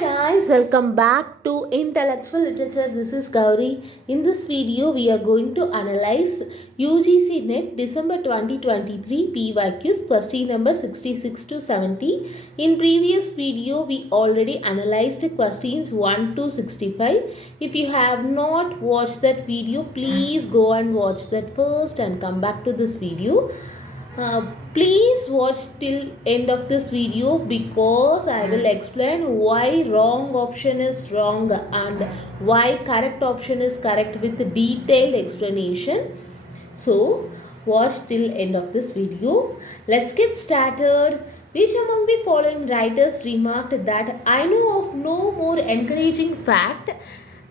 Guys, welcome back to Intellectual Literature. This is Gauri. In this video, we are going to analyze UGC NET December 2023 PYQs question number 66 to 70. In previous video, we already analyzed questions 1 to 65. If you have not watched that video, please go and watch that first and come back to this video. Please watch till end of this video because I will explain why wrong option is wrong and why correct option is correct with detailed explanation. So watch till end of this video. Let's get started. Which among the following writers remarked that I know of no more encouraging fact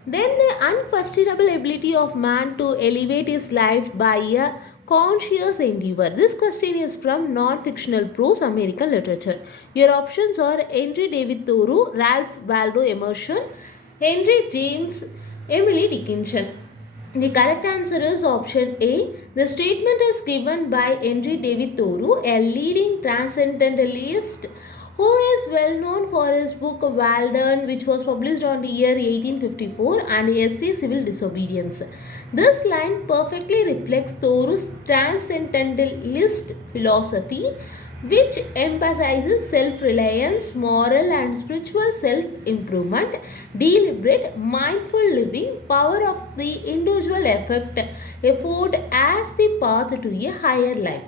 than the unquestionable ability of man to elevate his life by a conscious endeavor? This question is from non-fictional prose American literature. Your options are Henry David Thoreau, Ralph Waldo Emerson, Henry James, Emily Dickinson. The correct answer is option A. The statement is given by Henry David Thoreau, a leading transcendentalist who is well known for his book Walden, which was published on the year 1854, and essay Civil Disobedience. This line perfectly reflects Thoreau's transcendentalist philosophy, which emphasizes self-reliance, moral and spiritual self-improvement, deliberate, mindful living, power of the individual effort as the path to a higher life.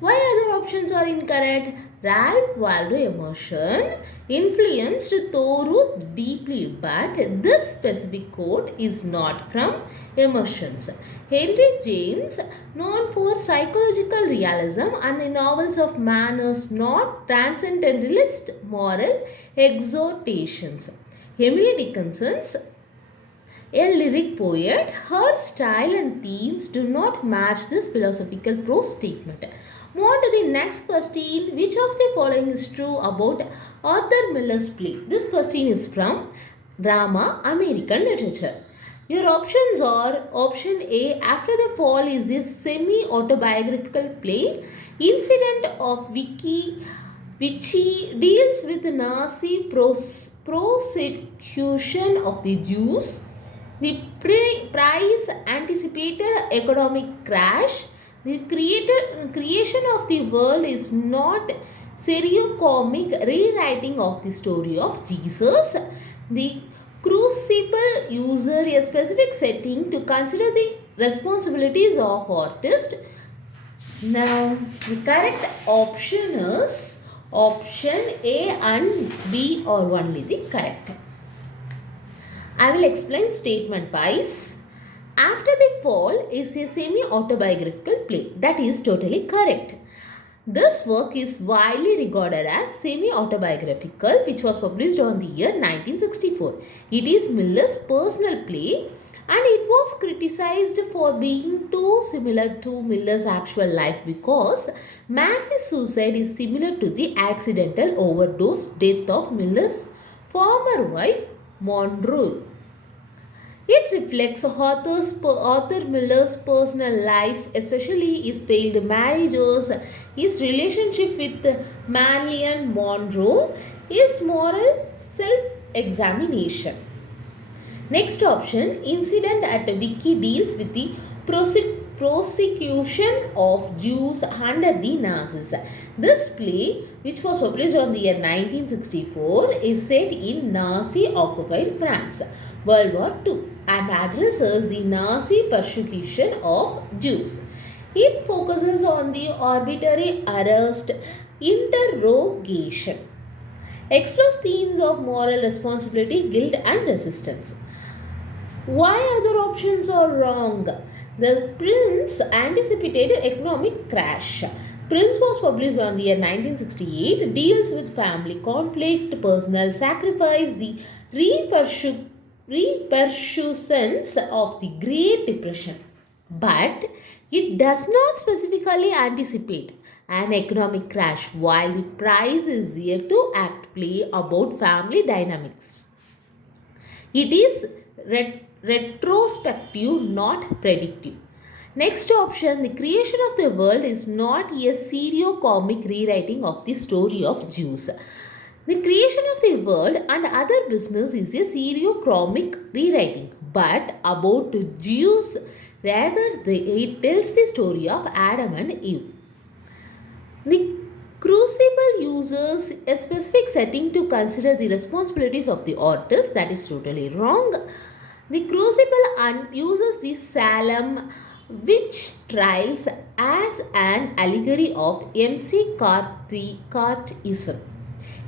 Why other options are incorrect? Ralph Waldo Emerson influenced Thoreau deeply, but this specific quote is not from Emerson's. Henry James, known for psychological realism and the novels of man, is not transcendentalist moral exhortations. Emily Dickinson's a lyric poet, her style and themes do not match this philosophical prose statement. Move on to the next question. Which of the following is true about Arthur Miller's play? This question is from Drama American Literature. Your options are option A. After the Fall is a semi-autobiographical play. Incident of Vicky, which deals with the Nazi prosecution of the Jews. The price anticipated economic crash. The creation of the world is not seriocomic rewriting of the story of Jesus. The crucible user a specific setting to consider the responsibilities of artist. Now the correct option is option A and B are only the correct. I will explain statement wise. After the Fall is a semi-autobiographical play. That is totally correct. This work is widely regarded as semi-autobiographical, which was published on the year 1964. It is Miller's personal play and it was criticized for being too similar to Miller's actual life because Mary's suicide is similar to the accidental overdose death of Miller's former wife, Monroe. It reflects Arthur Miller's personal life, especially his failed marriages, his relationship with Marilyn Monroe, his moral self-examination. Next option, Incident at Vicky deals with the prosecution of Jews under the Nazis. This play, which was published on the year 1964, is set in Nazi-occupied France, World War II, and addresses the Nazi persecution of Jews. It focuses on the arbitrary arrest, interrogation, explores themes of moral responsibility, guilt, and resistance. Why other options are wrong? The Prince anticipated economic crash. Prince was published on the year 1968, deals with family conflict, personal sacrifice, the repercussions of the Great Depression. But it does not specifically anticipate an economic crash, while the prize is here to act play about family dynamics. It is retrospective, not predictive. Next option, the creation of the world is not a seriocomic rewriting of the story of Jews. The creation of the world and other business is a seriochromic rewriting, but about Jews rather it tells the story of Adam and Eve. The crucible uses a specific setting to consider the responsibilities of the artist. That is totally wrong. The crucible uses the Salem witch trials as an allegory of MC Cartism.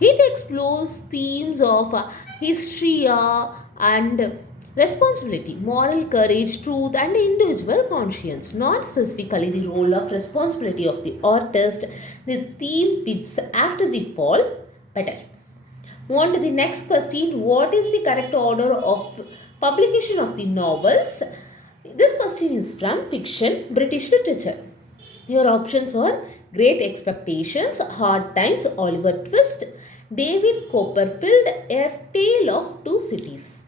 It explores themes of hysteria and responsibility, moral courage, truth, and individual conscience, not specifically the role of responsibility of the artist. The theme fits after the fall better. Move on to the next question. What is the correct order of publication of the novels? This question is from fiction, British literature. Your options are Great Expectations, Hard Times, Oliver Twist, David Copperfield, A Tale of Two Cities.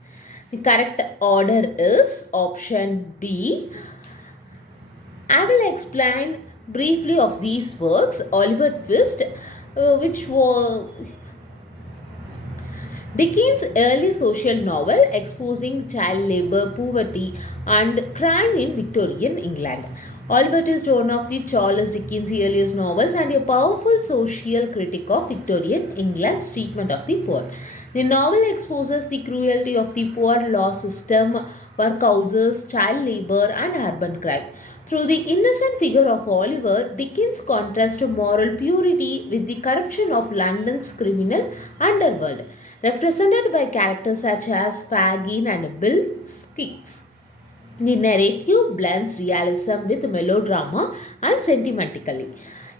The correct order is option B. I will explain briefly of these works. Oliver Twist, which was Dickens' early social novel exposing child labor, poverty, and crime in Victorian England. Oliver Twist is one of the Charles Dickens' earliest novels and a powerful social critic of Victorian England's treatment of the poor. The novel exposes the cruelty of the poor law system, workhouses, child labor, and urban crime. Through the innocent figure of Oliver, Dickens contrasts moral purity with the corruption of London's criminal underworld, represented by characters such as Fagin and Bill Skiggs. The narrative blends realism with melodrama and sentimentality.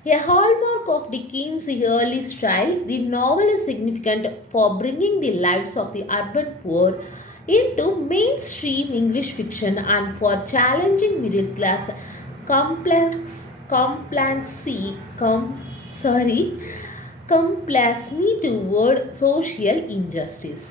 A hallmark of Dickens' early style, the novel is significant for bringing the lives of the urban poor into mainstream English fiction and for challenging middle class complacency toward social injustice.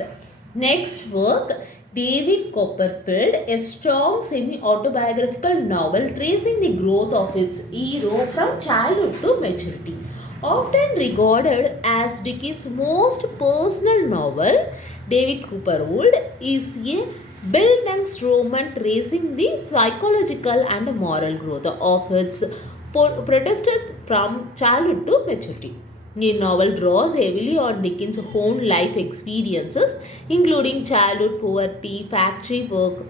Next work, David Copperfield, a strong semi-autobiographical novel tracing the growth of its hero from childhood to maturity. Often regarded as Dickens' most personal novel, David Copperfield is a Bildungsroman tracing the psychological and moral growth of its protested from childhood to maturity. The novel draws heavily on Dickens' own life experiences, including childhood poverty, factory work,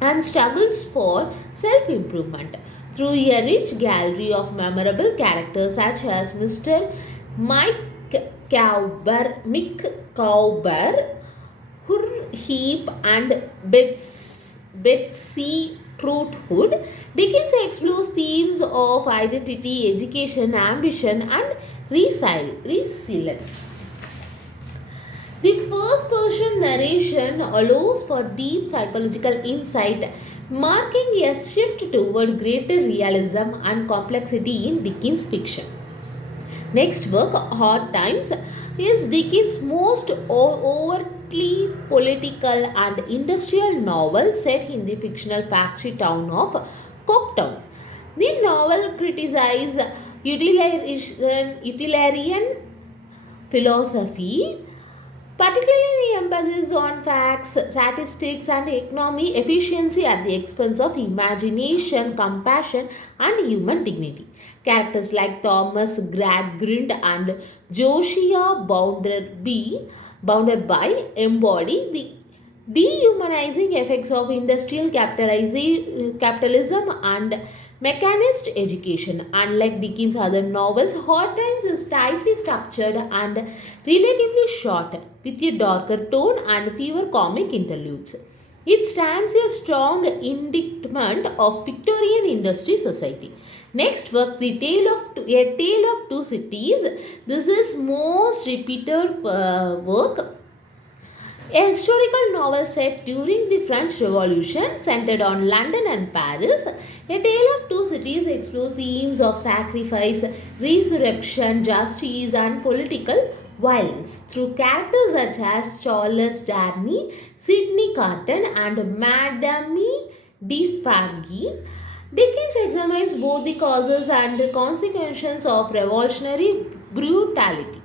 and struggles for self-improvement. Through a rich gallery of memorable characters such as Mr. Mick Cowber, Heap, and Betsy Trotwood, Dickens explores themes of identity, education, ambition, and resilience. The first person narration allows for deep psychological insight, marking a shift toward greater realism and complexity in Dickens' fiction. Next work, Hard Times, is Dickens' most overtly political and industrial novel set in the fictional factory town of Coketown. The novel criticizes utilitarian philosophy, particularly the emphasis on facts, statistics, and economic efficiency at the expense of imagination, compassion, and human dignity. Characters like Thomas Gradgrind and Josiah Bounderby embody the dehumanizing effects of industrial capitalism and mechanist education. Unlike Dickens' other novels, Hard Times is tightly structured and relatively short, with a darker tone and fewer comic interludes. It stands a strong indictment of Victorian industry society. Next work, A Tale of Two Cities. This is most repeated work. A historical novel set during the French Revolution, centered on London and Paris. A Tale of Two Cities explores themes of sacrifice, resurrection, justice, and political violence through characters such as Charles Darnley, Sidney Carton, and Madame de Fargy. Dickens examines both the causes and the consequences of revolutionary brutality.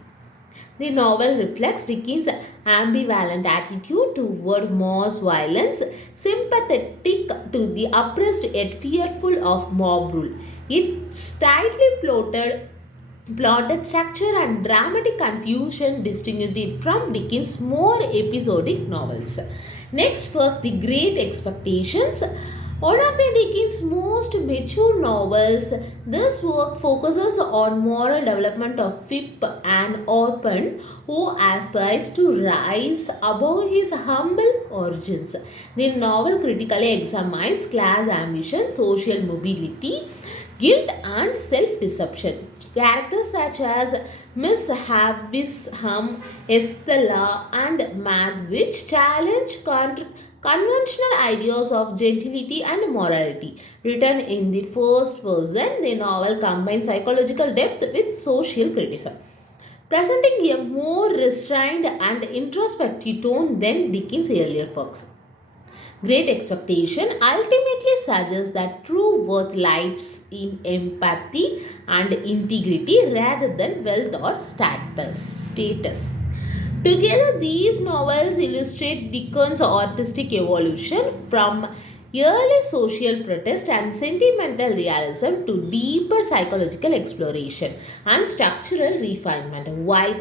The novel reflects Dickens' ambivalent attitude toward mass violence, sympathetic to the oppressed yet fearful of mob rule. Its tightly plotted structure and dramatic confusion distinguished it from Dickens' more episodic novels. Next work, The Great Expectations. One of the Dickens' most mature novels, this work focuses on moral development of Pip, an orphan who aspires to rise above his humble origins. The novel critically examines class ambition, social mobility, guilt, and self-deception. Characters such as Miss Havisham, Estella, and Mag, which challenge conventional ideas of gentility and morality. Written in the first person, the novel combines psychological depth with social criticism, presenting a more restrained and introspective tone than Dickens' earlier works. Great Expectation ultimately suggests that true worth lies in empathy and integrity rather than wealth or status. Together, these novels illustrate Dickens' artistic evolution from early social protest and sentimental realism to deeper psychological exploration and structural refinement, while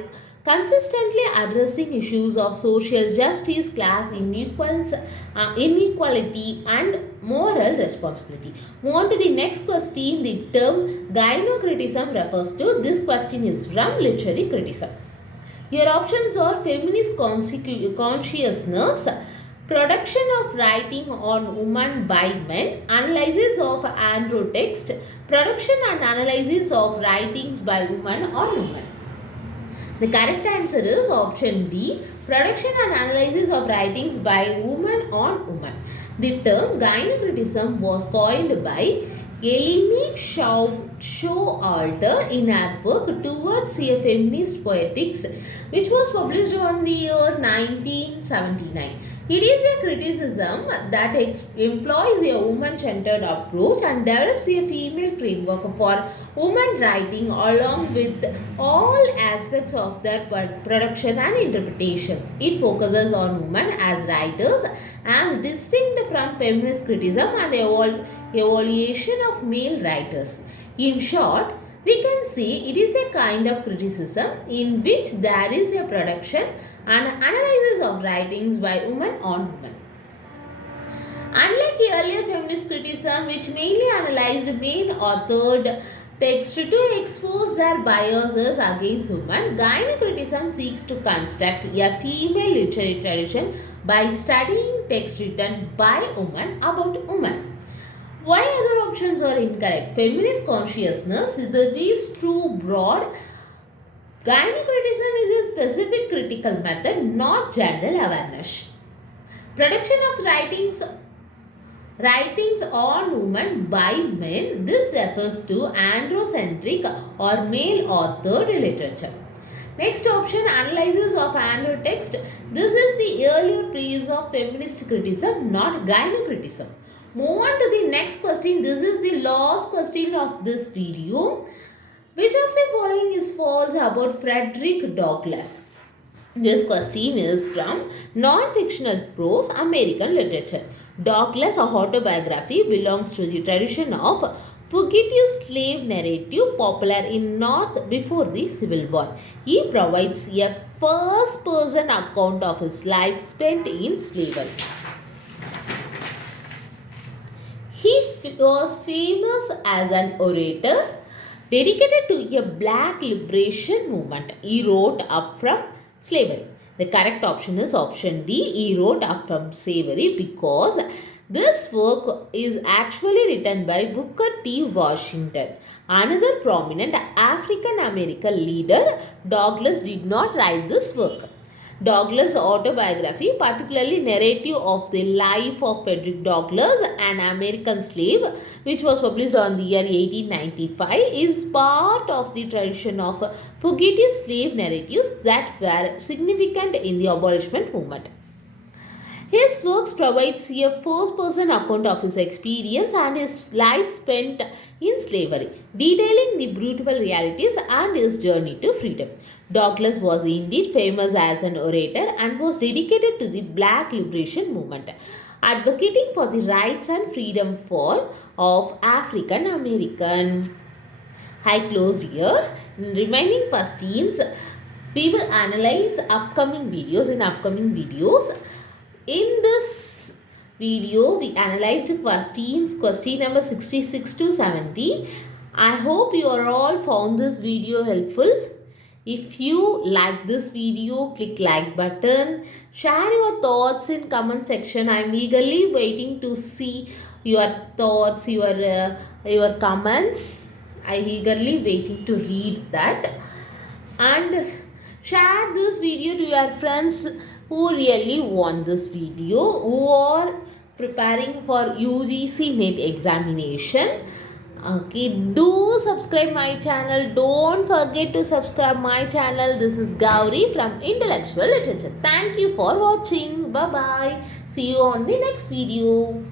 consistently addressing issues of social justice, class inequality, and moral responsibility. Move on to the next question. The term gynocriticism refers to. This question is from literary criticism. Your options are feminist consciousness, production of writing on women by men, analysis of Andrew text, production and analysis of writings by women on women. The correct answer is option D, production and analysis of writings by women on women. The term gynocriticism was coined by Eleni Showalter in her work Towards a Feminist Poetics, which was published on the year 1979. It is a criticism that employs a woman-centered approach and develops a female framework for women writing along with all aspects of their production and interpretations. It focuses on women as writers as distinct from feminist criticism and evaluation of male writers. In short, we can say it is a kind of criticism in which there is a production and analysis of writings by women on women. Unlike earlier feminist criticism, which mainly analyzed male-authored text to expose their biases against women, gynocriticism seeks to construct a female literary tradition by studying text written by women about women. Why other options are incorrect? Feminist consciousness is too broad. Gynocriticism is a specific critical method, not general awareness. Production of writings on women by men. This refers to androcentric or male-authored literature. Next option, analysis of Andrew text. This is the earlier phase of feminist criticism, not gynocriticism. Move on to the next question. This is the last question of this video. Which of the following is false about Frederick Douglass? This question is from non-fictional prose American literature. Douglass' autobiography belongs to the tradition of fugitive slave narrative popular in North before the Civil War. He provides a first-person account of his life spent in slavery. He was famous as an orator dedicated to a black liberation movement. He wrote up from slavery. The correct option is option D. He wrote up from slavery because this work is actually written by Booker T. Washington. Another prominent African American leader, Douglass did not write this work. Douglass' autobiography, particularly narrative of the life of Frederick Douglass, an American slave, which was published on the year 1895, is part of the tradition of fugitive slave narratives that were significant in the abolishment movement. His works provides a first-person account of his experience and his life spent in slavery, detailing the brutal realities and his journey to freedom. Douglas was indeed famous as an orator and was dedicated to the black liberation movement, advocating for the rights and freedom of African American. I closed here. Remaining questions, we will analyze upcoming videos in upcoming videos. In this video, we analyzed questions, question number 66 to 70. I hope you are all found this video helpful. If you like this video, click like button. Share your thoughts in comment section. I am eagerly waiting to see your thoughts, your comments. I eagerly waiting to read that. And share this video to your friends who really want this video, who are preparing for UGC NET examination. Okay, do subscribe my channel. Don't forget to subscribe my channel. This is Gauri from Intellectual Literature. Thank you for watching. Bye bye. See you on the next video.